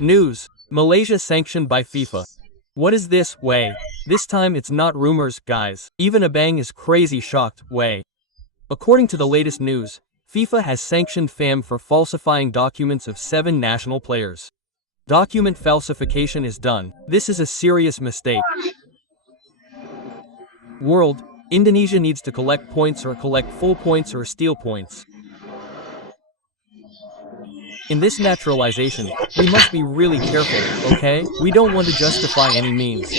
News: Malaysia sanctioned by FIFA. What is this? Way. This time it's not rumors, guys. Even Abang is crazy shocked. Way. According to the latest news, FIFA has sanctioned FAM for falsifying documents of 7 national players. Document falsification is done. This is a serious mistake. World: Indonesia needs to collect points or collect full points or steal points. In this naturalization, we must be really careful, okay? We don't want to justify any means.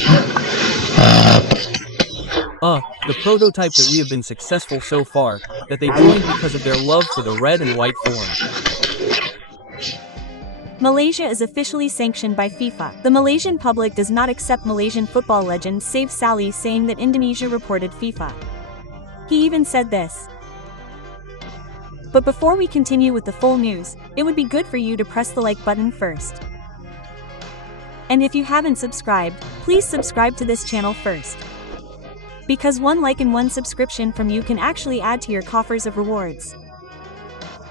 The prototype that we have been successful so far, that they joined because of their love for the red and white form. Malaysia is officially sanctioned by FIFA. The Malaysian public does not accept Malaysian football legend Sali saying that Indonesia reported FIFA. He even said this. But before we continue with the full news, it would be good for you to press the like button first. And if you haven't subscribed, please subscribe to this channel first. Because one like and one subscription from you can actually add to your coffers of rewards.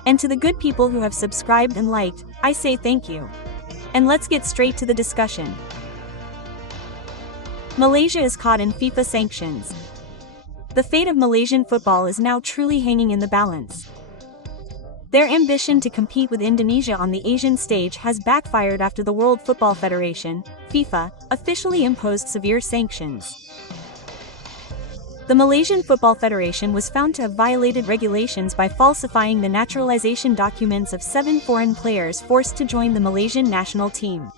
And to the good people who have subscribed and liked, I say thank you. And let's get straight to the discussion. Malaysia is caught in FIFA sanctions. The fate of Malaysian football is now truly hanging in the balance. Their ambition to compete with Indonesia on the Asian stage has backfired after the World Football Federation, FIFA, officially imposed severe sanctions. The Malaysian Football Federation was found to have violated regulations by falsifying the naturalization documents of 7 foreign players forced to join the Malaysian national team.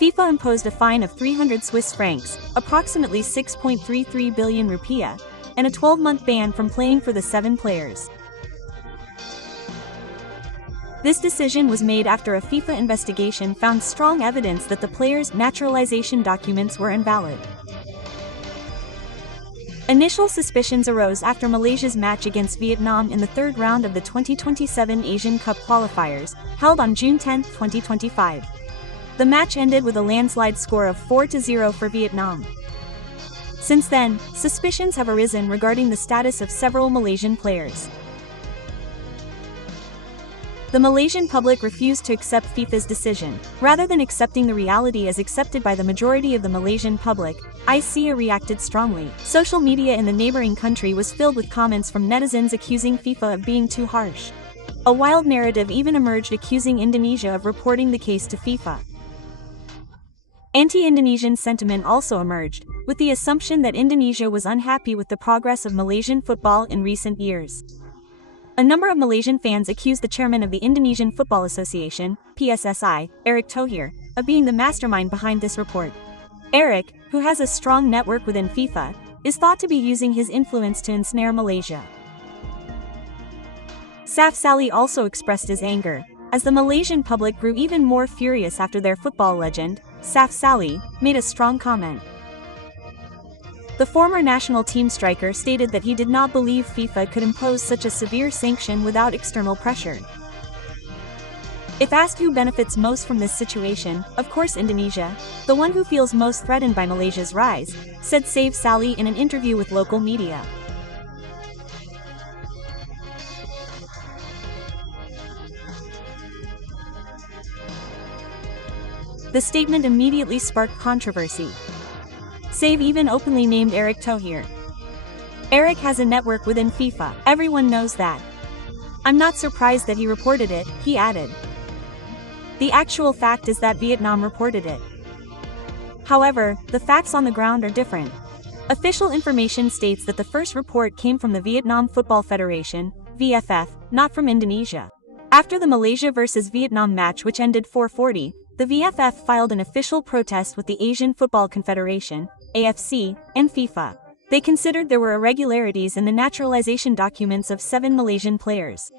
FIFA imposed a fine of 300 Swiss francs, approximately 6.33 billion rupiah, and a 12-month ban from playing for the 7 players. This decision was made after a FIFA investigation found strong evidence that the players' naturalization documents were invalid. Initial suspicions arose after Malaysia's match against Vietnam in the 3rd round of the 2027 Asian Cup qualifiers, held on June 10, 2025. The match ended with a landslide score of 4-0 for Vietnam. Since then, suspicions have arisen regarding the status of several Malaysian players. The Malaysian public refused to accept FIFA's decision. Rather than accepting the reality as accepted by the majority of the Malaysian public, ICA reacted strongly. Social media in the neighboring country was filled with comments from netizens accusing FIFA of being too harsh. A wild narrative even emerged accusing Indonesia of reporting the case to FIFA. Anti-Indonesian sentiment also emerged, with the assumption that Indonesia was unhappy with the progress of Malaysian football in recent years. A number of Malaysian fans accused the chairman of the Indonesian Football Association, PSSI, Erick Thohir, of being the mastermind behind this report. Erick, who has a strong network within FIFA, is thought to be using his influence to ensnare Malaysia. Sali also expressed his anger, as the Malaysian public grew even more furious after their football legend, Sali, made a strong comment. The former national team striker stated that he did not believe FIFA could impose such a severe sanction without external pressure. If asked who benefits most from this situation, of course Indonesia, the one who feels most threatened by Malaysia's rise, said Sali in an interview with local media. The statement immediately sparked controversy. Save even openly named Erick Thohir. Erick has a network within FIFA, everyone knows that. I'm not surprised that he reported it, he added. The actual fact is that Vietnam reported it. However, the facts on the ground are different. Official information states that the first report came from the Vietnam Football Federation, VFF, not from Indonesia. After the Malaysia vs Vietnam match which ended 4-40, the VFF filed an official protest with the Asian Football Confederation, AFC, and FIFA. They considered there were irregularities in the naturalization documents of 7 Malaysian players.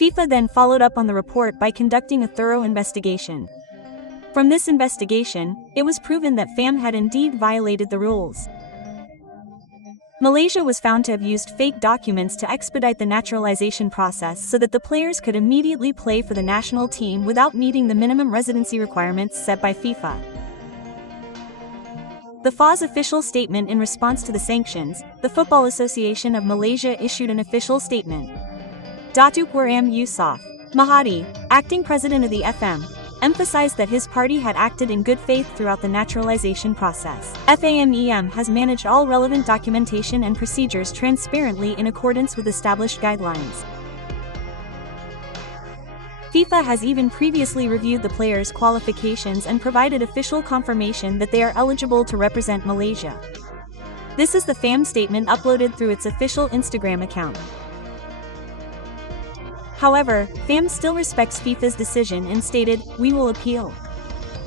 FIFA then followed up on the report by conducting a thorough investigation. From this investigation, it was proven that FAM had indeed violated the rules. Malaysia was found to have used fake documents to expedite the naturalization process so that the players could immediately play for the national team without meeting the minimum residency requirements set by FIFA. The FA's official statement in response to the sanctions, the Football Association of Malaysia issued an official statement. Datuk Waram Yusof, Mahadi, acting president of the FM, emphasized that his party had acted in good faith throughout the naturalization process. FAMEM has managed all relevant documentation and procedures transparently in accordance with established guidelines. FIFA has even previously reviewed the players' qualifications and provided official confirmation that they are eligible to represent Malaysia. This is the FAM statement uploaded through its official Instagram account. However, FAM still respects FIFA's decision and stated, "We will appeal."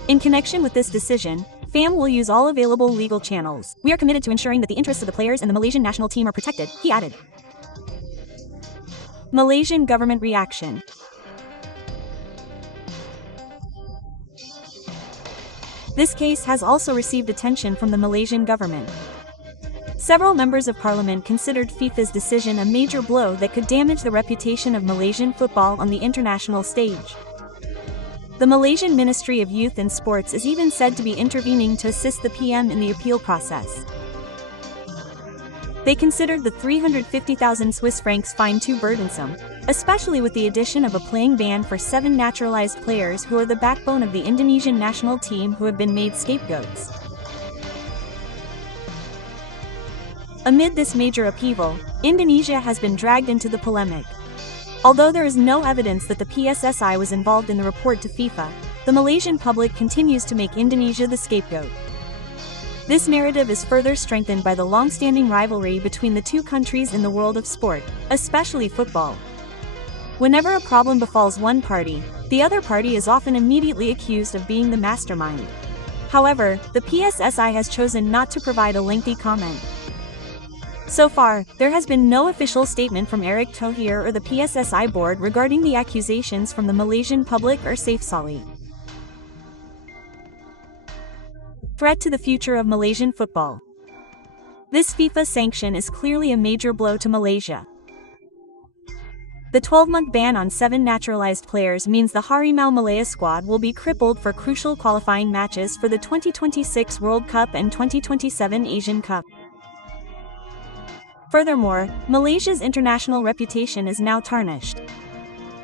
In connection with this decision, FAM will use all available legal channels. "We are committed to ensuring that the interests of the players and the Malaysian national team are protected," he added. Malaysian government reaction. This case has also received attention from the Malaysian government. Several members of parliament considered FIFA's decision a major blow that could damage the reputation of Malaysian football on the international stage. The Malaysian Ministry of Youth and Sports is even said to be intervening to assist the PM in the appeal process. They considered the 350,000 Swiss francs fine too burdensome, especially with the addition of a playing ban for 7 naturalized players who are the backbone of the Indonesian national team who have been made scapegoats. Amid this major upheaval, Indonesia has been dragged into the polemic. Although there is no evidence that the PSSI was involved in the report to FIFA, the Malaysian public continues to make Indonesia the scapegoat. This narrative is further strengthened by the long-standing rivalry between the two countries in the world of sport, especially football. Whenever a problem befalls one party, the other party is often immediately accused of being the mastermind. However, the PSSI has chosen not to provide a lengthy comment. So far, there has been no official statement from Erick Thohir or the PSSI board regarding the accusations from the Malaysian public or Sali. Threat to the future of Malaysian football. This FIFA sanction is clearly a major blow to Malaysia. The 12-month ban on 7 naturalized players means the Harimau Malaya squad will be crippled for crucial qualifying matches for the 2026 World Cup and 2027 Asian Cup. Furthermore, Malaysia's international reputation is now tarnished.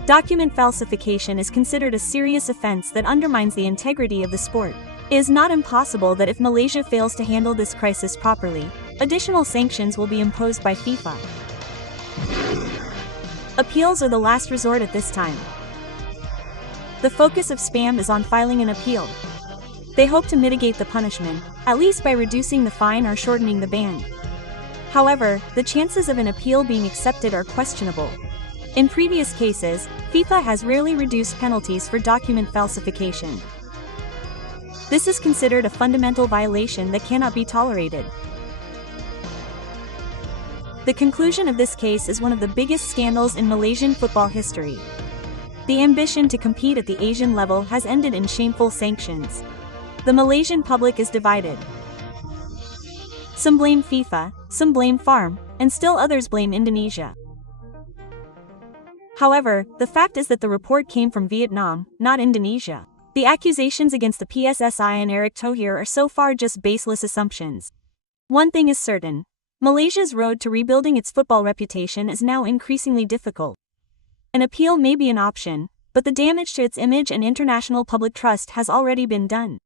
Document falsification is considered a serious offense that undermines the integrity of the sport. It is not impossible that if Malaysia fails to handle this crisis properly, additional sanctions will be imposed by FIFA. Appeals are the last resort at this time. The focus of SPAM is on filing an appeal. They hope to mitigate the punishment, at least by reducing the fine or shortening the ban. However, the chances of an appeal being accepted are questionable. In previous cases, FIFA has rarely reduced penalties for document falsification. This is considered a fundamental violation that cannot be tolerated. The conclusion of this case is one of the biggest scandals in Malaysian football history. The ambition to compete at the Asian level has ended in shameful sanctions. The Malaysian public is divided. Some blame FIFA, some blame FARM, and still others blame Indonesia. However, the fact is that the report came from Vietnam, not Indonesia. The accusations against the PSSI and Erick Thohir are so far just baseless assumptions. One thing is certain: Malaysia's road to rebuilding its football reputation is now increasingly difficult. An appeal may be an option, but the damage to its image and international public trust has already been done.